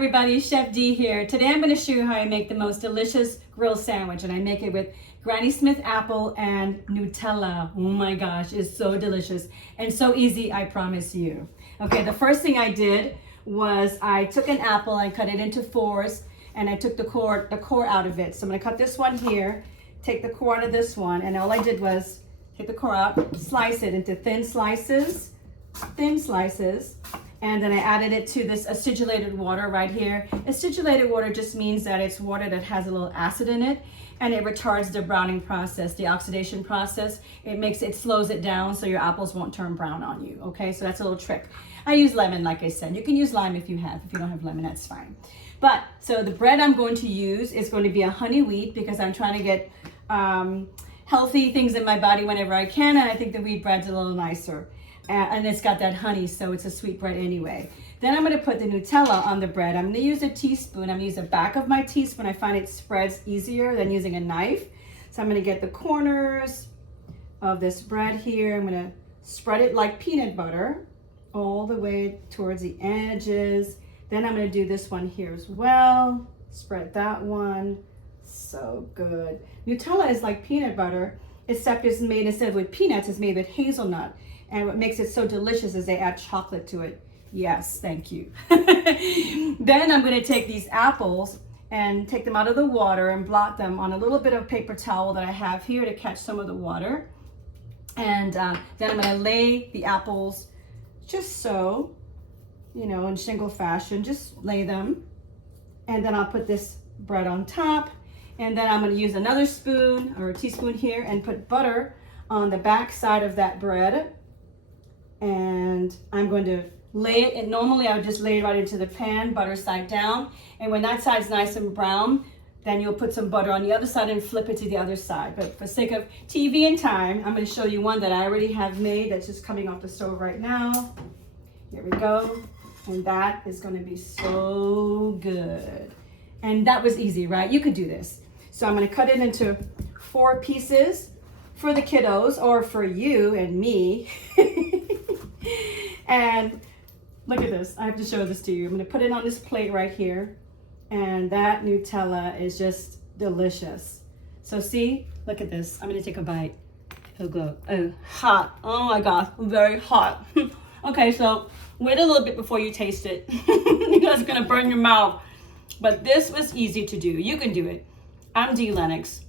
everybody, Chef D here. Today I'm going to show you how I make the most delicious grilled sandwich, and I make it with Granny Smith apple and Nutella. Oh my gosh, it's so delicious and so easy, I promise you. Okay, the first thing I did was I took an apple, I cut it into fours, and I took the core out of it. So I'm going to cut this one here, take the core out of this one, and all I did was take the core out, slice it into thin slices, and then I added it to this acidulated water right here. Acidulated water just means that it's water that has a little acid in it, and it retards the browning process, the oxidation process. It slows it down so your apples won't turn brown on you, okay? So that's a little trick. I use lemon, like I said. You can use lime if you have. If you don't have lemon, that's fine. But, so the bread I'm going to use is going to be a honey wheat because I'm trying to get healthy things in my body whenever I can, and I think the wheat bread's a little nicer. And it's got that honey, so it's a sweet bread anyway. Then I'm going to put the Nutella on the bread. I'm going to use a teaspoon. I'm going to use the back of my teaspoon. I find it spreads easier than using a knife. So I'm going to get the corners of this bread here. I'm going to spread it like peanut butter all the way towards the edges. Then I'm going to do this one here as well. Spread that one. So good. Nutella is like peanut butter, except it's made, instead of with peanuts, it's made with hazelnut. And what makes it so delicious is they add chocolate to it. Yes, thank you. Then I'm going to take these apples and take them out of the water and blot them on a little bit of paper towel that I have here to catch some of the water. And then I'm going to lay the apples just so, you know, in shingle fashion, just lay them. And then I'll put this bread on top. And then I'm going to use another spoon or a teaspoon here and put butter on the back side of that bread. And I'm going to lay it, and normally I would just lay it right into the pan, butter side down. And when that side's nice and brown, then you'll put some butter on the other side and flip it to the other side. But for sake of TV and time, I'm going to show you one that I already have made that's just coming off the stove right now. Here we go. And that is going to be so good. And that was easy, right? You could do this. So I'm going to cut it into 4 pieces for the kiddos or for you and me. And look at this. I have to show this to you. I'm going to put it on this plate right here. And that Nutella is just delicious. So see, look at this. I'm going to take a bite. Oh, go. Oh, hot. Oh my gosh, very hot. Okay, so wait a little bit before you taste it. Because it's going to burn your mouth. But this was easy to do. You can do it. I'm Dee Lennox.